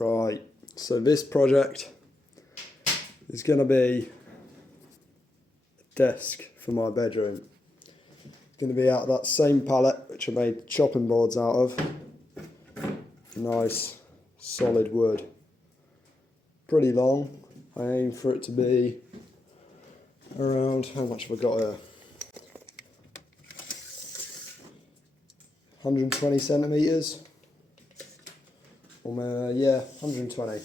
Right, so this project is going to be a desk for my bedroom. It's going to be out of that same pallet which I made chopping boards out of. Nice solid wood. Pretty long. I aim for it to be around, how much have I got here? 120 centimetres. Yeah, 120.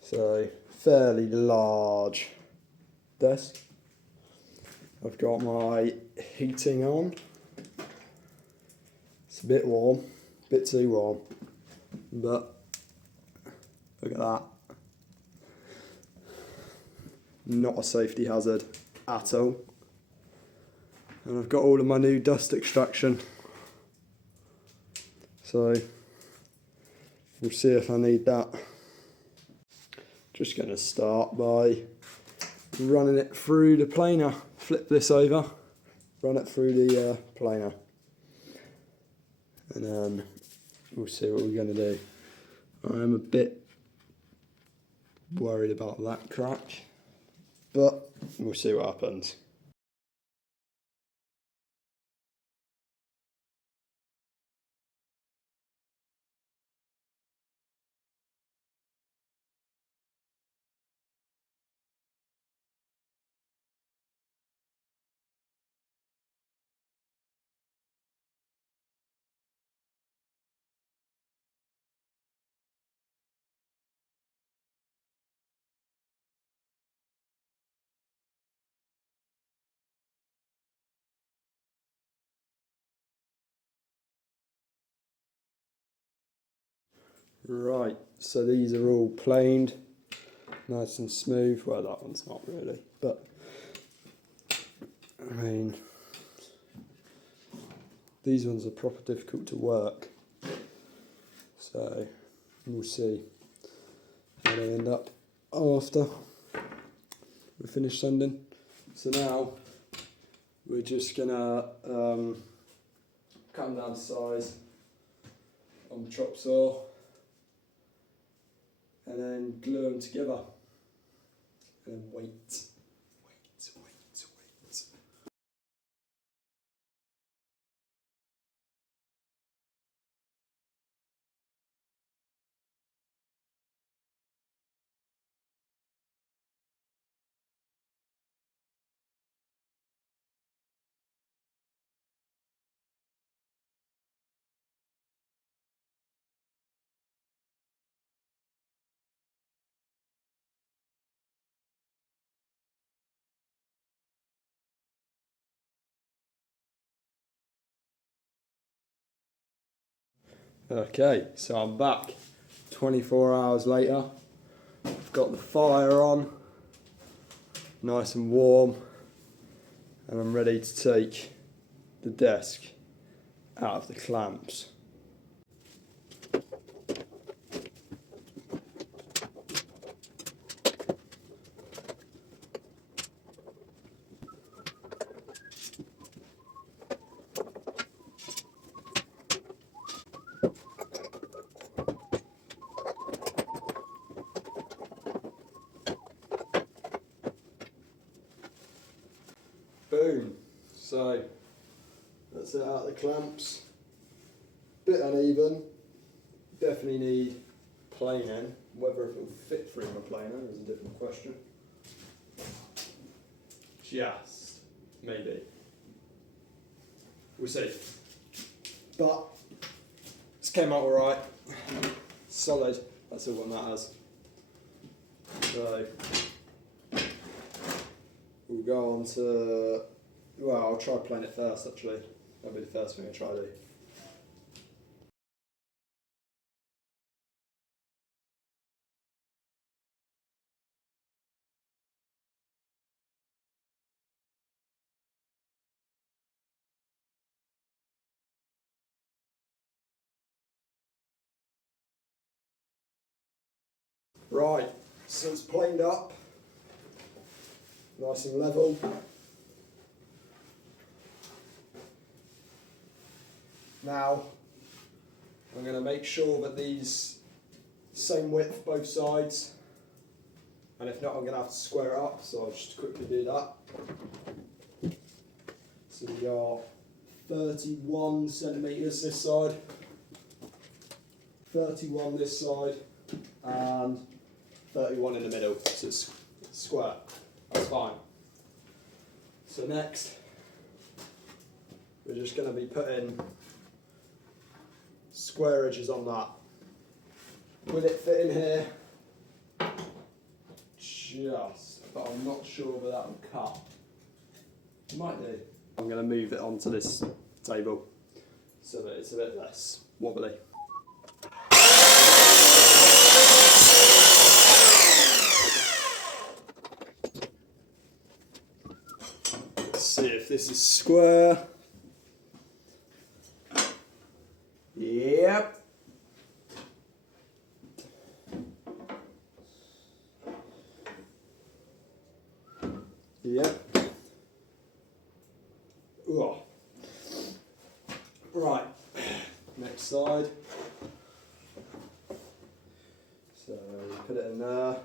So, fairly large desk. I've got my heating on. It's a bit warm, a bit too warm, but look at that. Not a safety hazard at all. And I've got all of my new dust extraction. So we'll see if I need that. Just going to start by running it through the planer. Flip this over, run it through the planer. And then we'll see what we're going to do. I am a bit worried about that crack, but we'll see what happens. Right, so these are all planed, nice and smooth. Well, that one's not really, but I mean, these ones are proper difficult to work. So we'll see how they end up after we finish sanding. So now we're just gonna cut them down to size on the chop saw, and then glue them together, and then wait. Okay, so I'm back 24 hours later. I've got the fire on, nice and warm, and I'm ready to take the desk out of the clamps. Boom. So that's it out of the clamps. Bit uneven. Definitely need planing. Whether it will fit through my planer is a different question. Just maybe. We'll see. But this came out alright. Solid. That's all that matters. So we'll go on to, well, I'll try playing it first actually. That'll be the first thing I try to do. Right, so it's planed up, nice and level. Now I'm going to make sure that these same width both sides, and if not I'm going to have to square it up, so I'll just quickly do that. So we are 31 centimetres this side, 31 this side, and 31 in the middle, so it's square. That's fine. So next, we're just going to be putting square edges on that. Will it fit in here? Just, but I'm not sure whether that will cut. It might do. I'm going to move it onto this table so that it's a bit less wobbly. Let's see if this is square. Yep. Yep. Ooh. Right. Next side. So put it in there.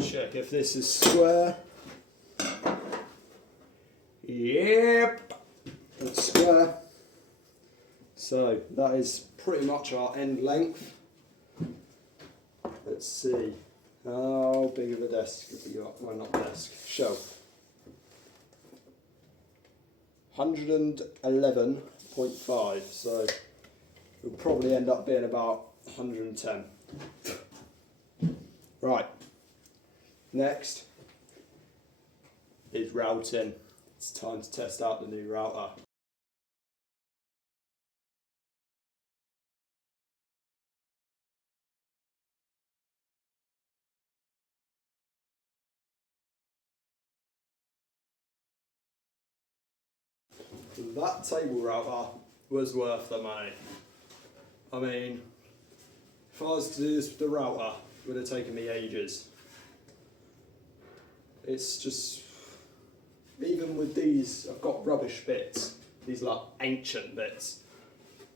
Check if this is square. Yep, it's square. So that is pretty much our end length. Let's see, how big of a desk have we got? Well, not desk, shelf. 111.5, so it'll probably end up being about 110. Right. Next is routing. It's time to test out the new router. That table router was worth the money. I mean, if I was to do this with the router, it would have taken me ages. It's just, even with these, I've got rubbish bits, these like ancient bits,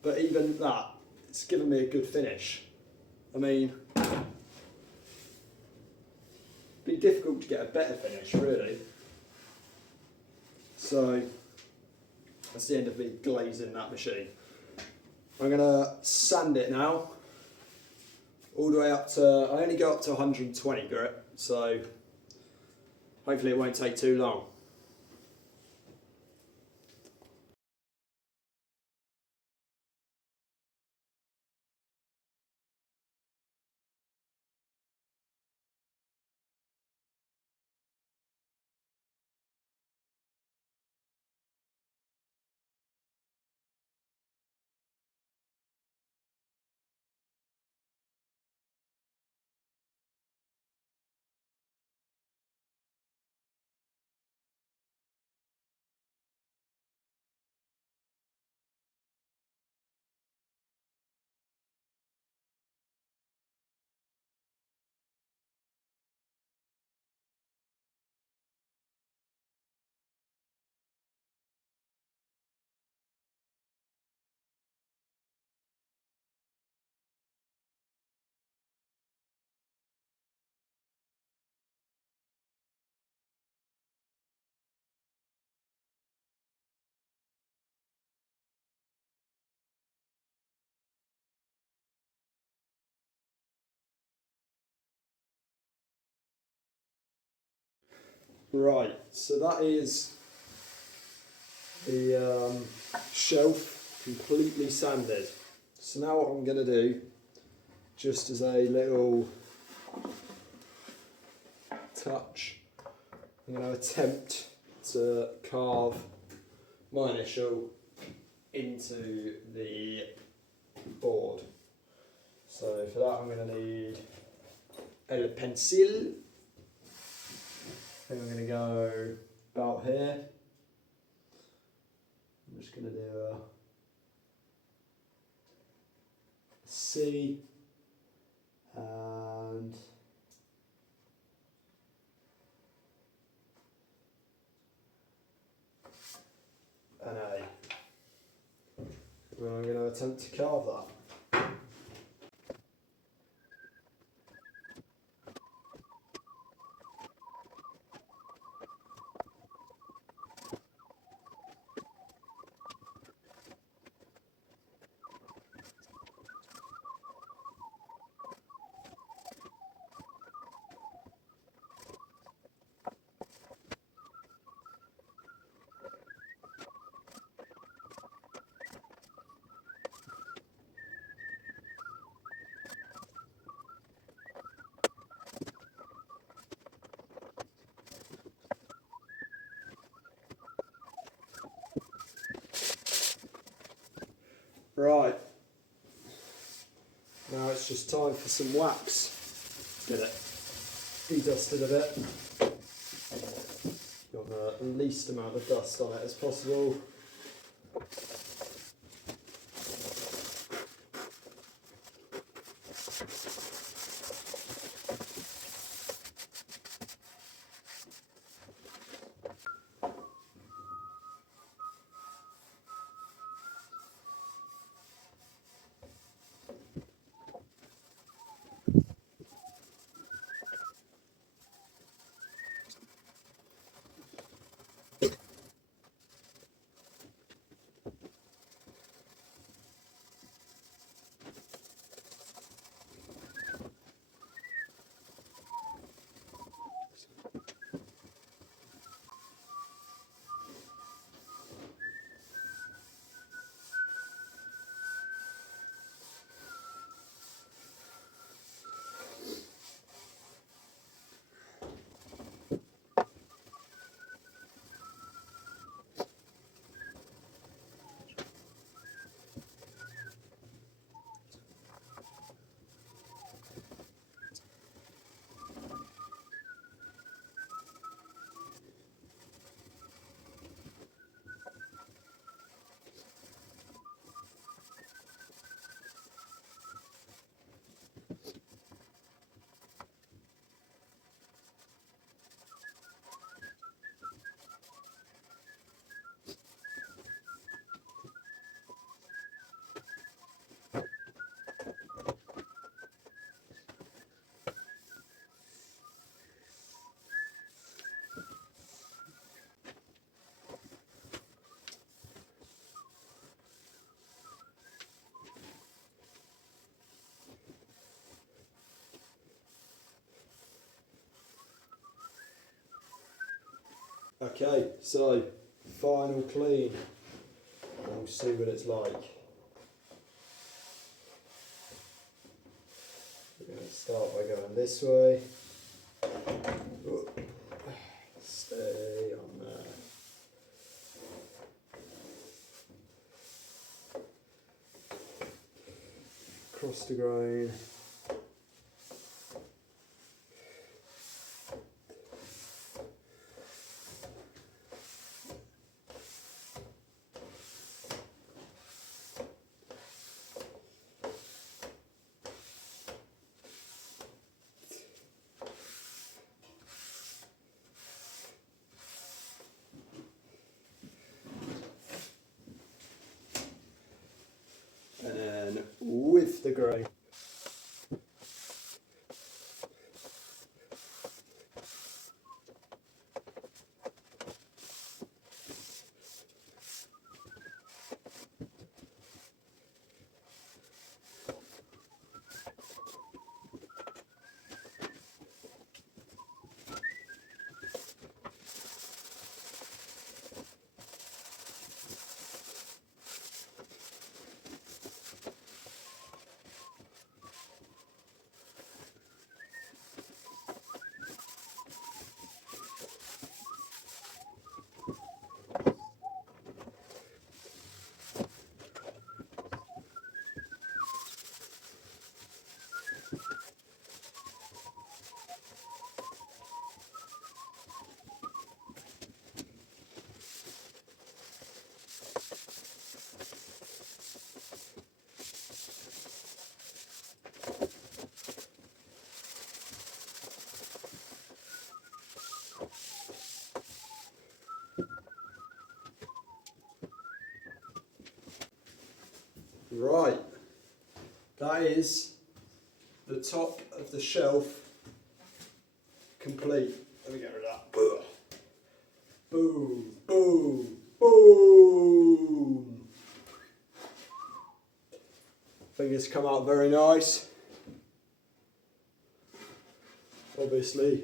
but even that, it's given me a good finish. I mean, it'd be difficult to get a better finish, really. So, that's the end of me glazing that machine. I'm gonna sand it now, all the way up to, I only go up to 120 grit, so hopefully it won't take too long. Right, so that is the shelf completely sanded. So now what I'm going to do, just as a little touch, I'm going to attempt to carve my initial into the board. So for that I'm going to need a pencil. I think I'm going to go about here. I'm just going to do a C And I'm going to attempt to carve that. Right, now it's just time for some wax. Get it de-dusted a bit. Got the least amount of dust on it as possible. Okay, so final clean. We'll see what it's like. We're going to start by going this way. Stay on there. Across the grain. And then with the grain. Right, that is the top of the shelf complete. Let me get rid of that. Boom, boom, boom. I think it's come out very nice. Obviously,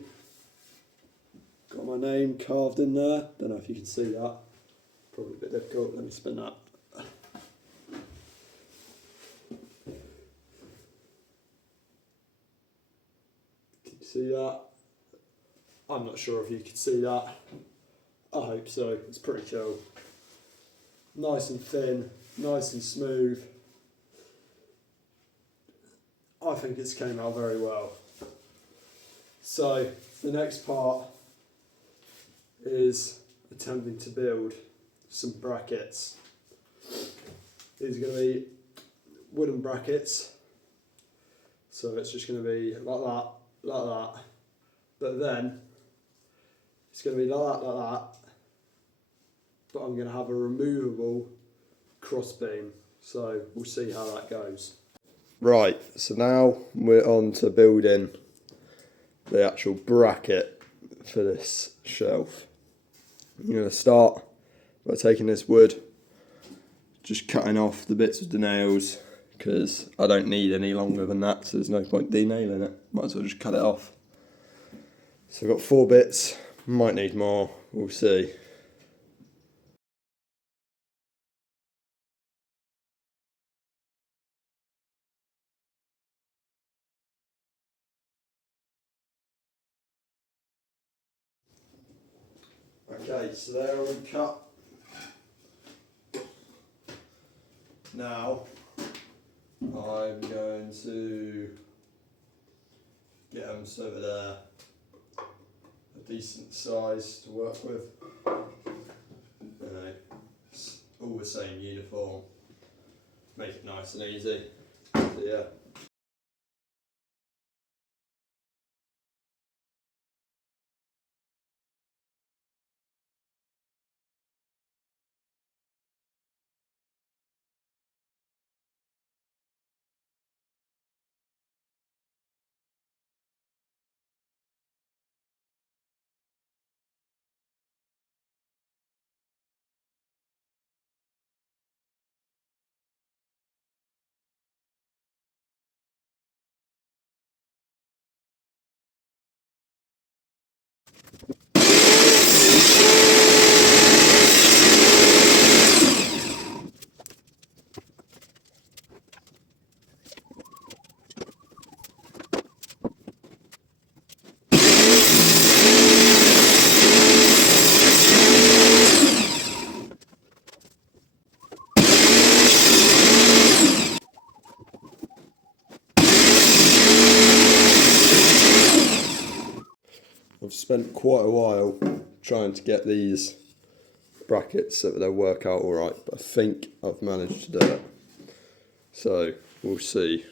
got my name carved in there. Don't know if you can see that. Probably a bit difficult. Let me spin that. Can you see that? I'm not sure if you can see that. I hope so. It's pretty cool. Nice and thin, nice and smooth. I think it's came out very well. So the next part is attempting to build some brackets. These are going to be wooden brackets. So it's just going to be like that, like that. But then it's going to be like that, like that. But I'm going to have a removable crossbeam. So we'll see how that goes. Right, so now we're on to building the actual bracket for this shelf. I'm going to start by taking this wood, just cutting off the bits with the nails, because I don't need any longer than that, so there's no point denailing it. Might as well just cut it off. So I've got 4 bits, might need more, we'll see. Okay, so they're all cut. Now, I'm going to get them so that they're a decent size to work with. It's all the same uniform. Make it nice and easy. So yeah. I've spent quite a while trying to get these brackets so that they'll work out alright, but I think I've managed to do it. So we'll see.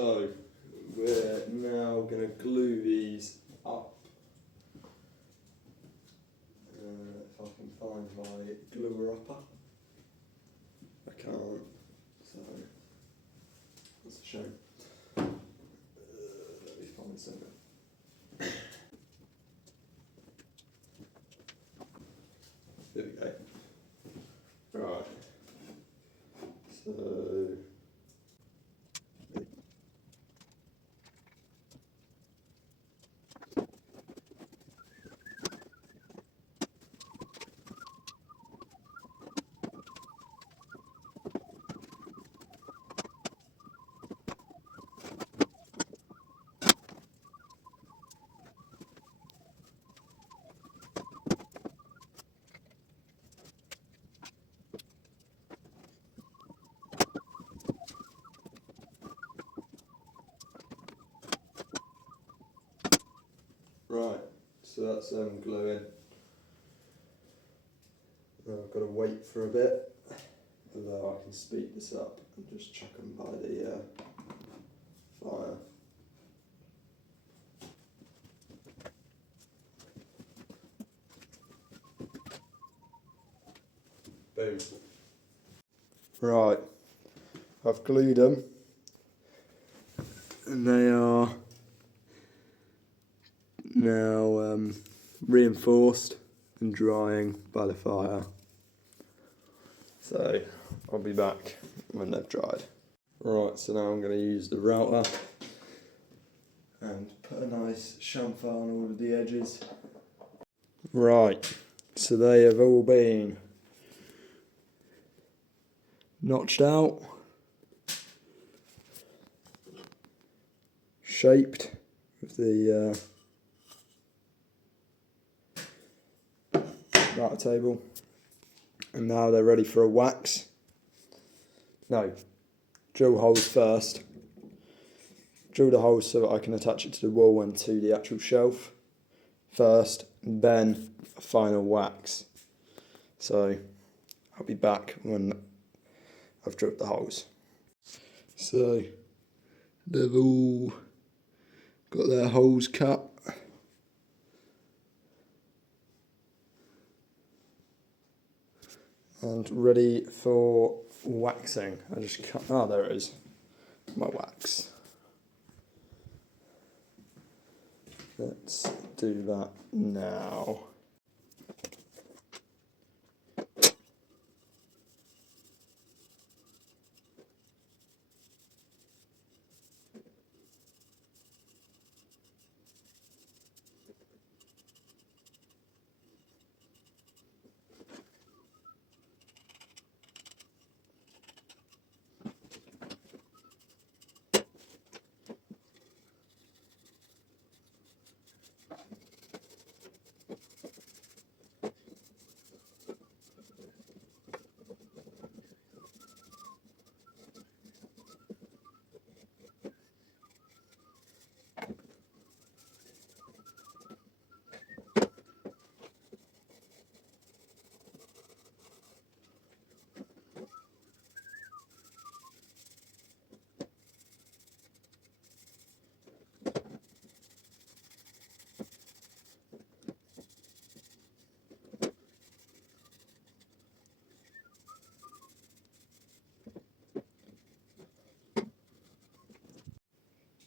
So we're now going to glue these up. If I can find my gluer upper. I can't, so that's a shame. Let me find something. There we go. Right. So right, so that's gluing. Now I've got to wait for a bit, although I can speed this up and just chuck them by the fire. Boom. Right, I've glued them and they are now reinforced and drying by the fire. So I'll be back when they've dried. Right, so now I'm going to use the router and put a nice chamfer on all of the edges. Right, so they have all been notched out, shaped with the router table, and now they're ready for a wax. No, drill holes first. Drill the holes so that I can attach it to the wall and to the actual shelf first, and then a final wax. So I'll be back when I've drilled the holes. So they've all got their holes cut. And ready for waxing. I just cut, oh there it is, my wax. Let's do that now.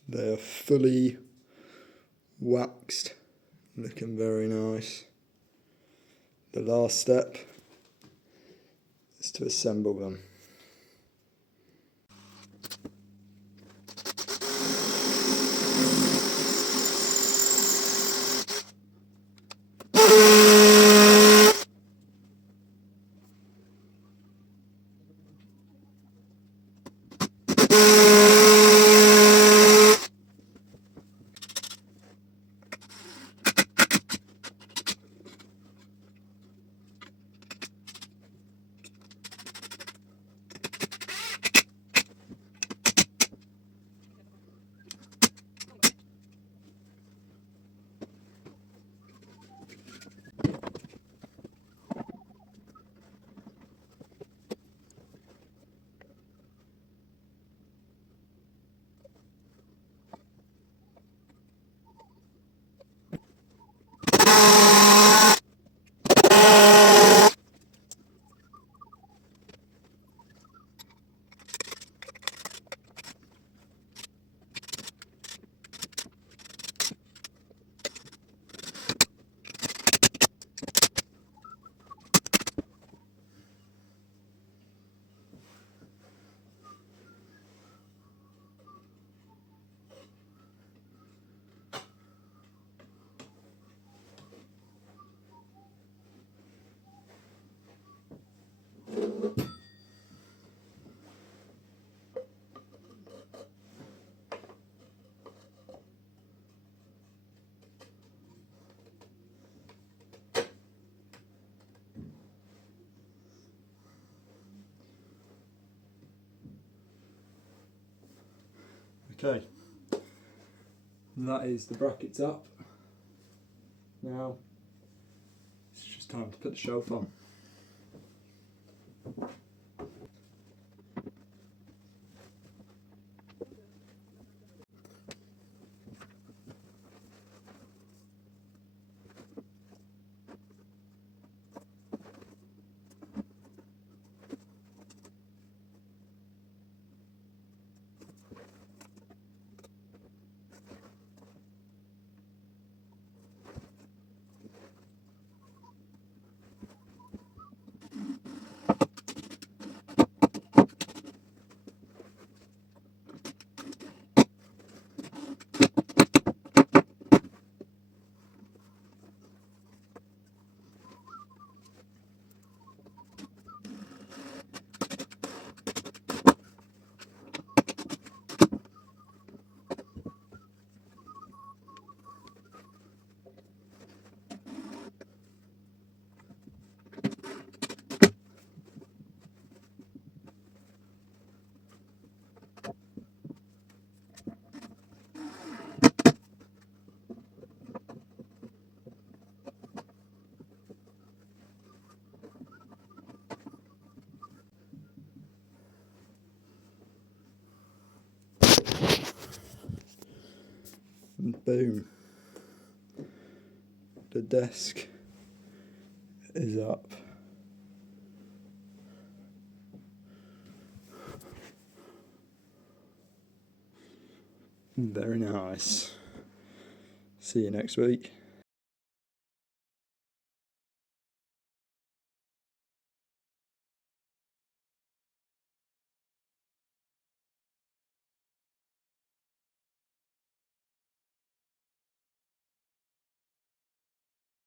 They are fully waxed, looking very nice. The last step is to assemble them. Okay, and that is the brackets up. Now it's just time to put the shelf on. And boom, the desk is up. Very nice. See you next week.